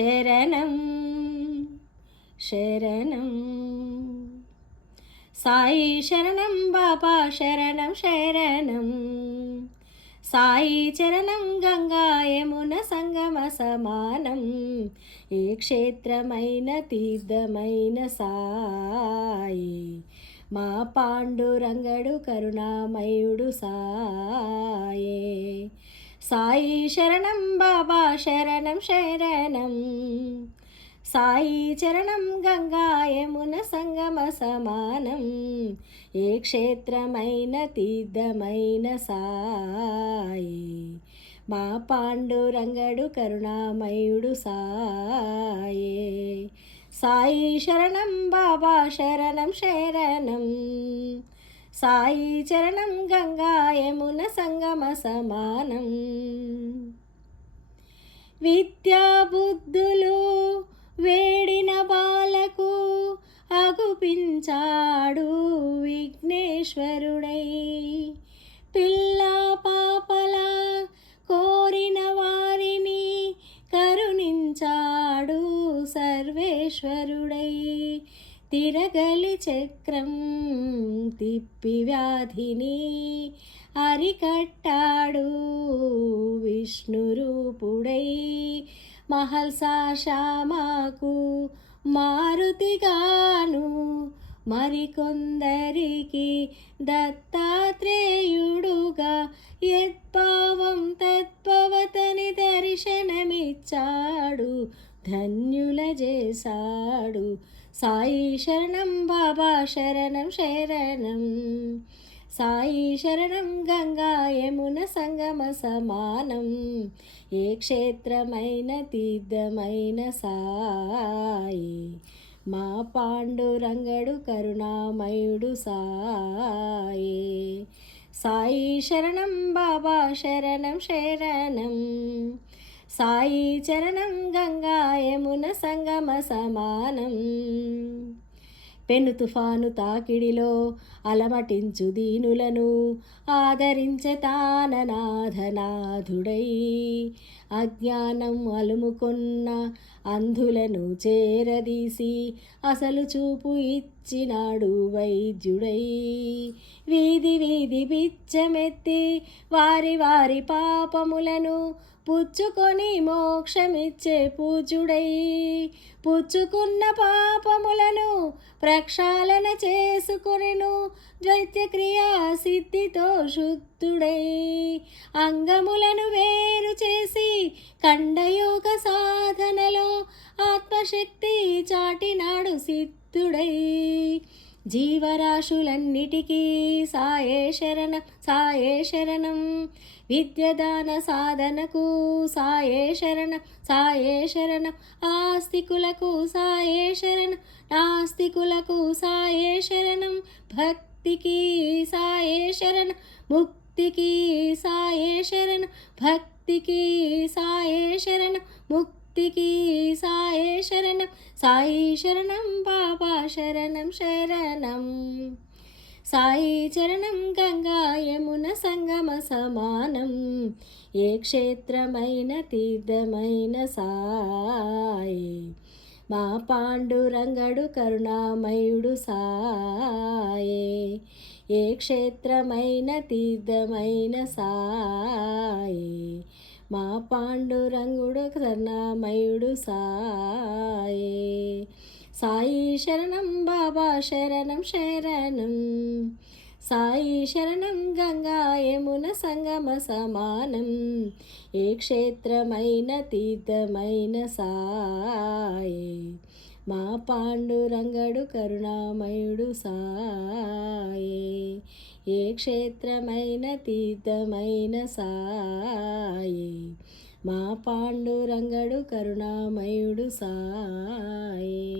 శరణం శరణం సాయి శరణం బాబా శరణం శరణం సాయి చరణం గంగా యమున సంగమ సమానం ఏ క్షేత్రమైన తీర్థమైన సాయి మా పాండురంగడు కరుణామయుడు సాయే సాయి శరణం బాబా శరణం శరణం సాయి చరణం గంగా యమున సంగమ సమానం ఏ క్షేత్రమైన తీర్థమైన సాయి మా పాండురంగడు కరుణామయుడు సాయే సాయి శరణం బాబా శరణం శరణం సాయి చరణం గంగా యమున సంగమ సమానం విద్యా బుద్ధులు వేడిన బాలకు అగుపించాడు విఘ్నేశ్వరుడై పిల్ల పాపల కోరిన వారిని కరుణించాడు సర్వేశ్వరుడై తిరగలి చక్రం తిప్పి వ్యాధిని అరికట్టాడు విష్ణురూపుడై మహల్సా శ్యామకు మారుతిగాను మరికొందరికి దత్తాత్రేయుడుగా యద్భావం తత్పవతని దర్శనమిచ్చాడు ధన్యుల చేశాడు సాయి శరణం బాబా శరణం శరణం సాయి శరణం గంగా యమున సంగమ సమానం ఏ క్షేత్రమైన తీర్థమైన సాయి మా పాండురంగడు కరుణామయుడు సాయే సాయి శరణం బాబా శరణం శరణం సాయి చరణం గంగా యమున సంగమ సమానం పెను తుఫాను తాకిడిలో అలమటించు దీనులను ఆదరించే తాననాథనాథుడై అజ్ఞానం అలుముకొన్న అంధులను చేరదీసి అసలు చూపు ఇచ్చినాడు వైద్యుడై వీధి వీధి బిచ్చమెత్తి వారి వారి పాపములను పుచ్చుకొని మోక్షమిచ్చే పూజుడై పుచ్చుకున్న పాపములను ప్రక్షాళన చేసుకొనెను ద్వైత్యక్రియా సిద్ధితో శుద్ధుడై అంగములను వేరు చేసి ఖండయోగ సాధనలో ఆత్మశక్తి చాటినాడు సిద్ధుడై జీవరాశులన్నిటికీ సాయే శరణం సాయే శరణం విద్యదాన సాధనకు సాయే శరణం సాయే శరణం ఆస్తికులకు సాయే శరణం నాస్తికులకు సాయే శరణం భక్తికి సాయే శరణం ముక్తికి సాయే శరణం భక్తికి సాయే శరణం ముక్తికి సాయే శరణం సాయి శరణం బాబా శరణం శరణం సాయి చరణం గంగా యమున సంగమ సమానం ఏ క్షేత్రమైన తీర్థమైన సాయి మా పాండురంగడు కరుణామయుడు సాయే ఏ క్షేత్రమైన తీర్థమైన సాయి మా పాండురంగుడు కరుణామయుడు సాయే సాయి శరణం బాబా శరణం శరణం సాయి శరణం గంగా యమున సంగమ సమానం ఏ క్షేత్రమైన తీర్థమైన సాయి మా పాండురంగడు కరుణామయుడు సాయే ఏ క్షేత్రమైన తీర్థమైన సాయి మా పాండురంగడు కరుణామయుడు సాయే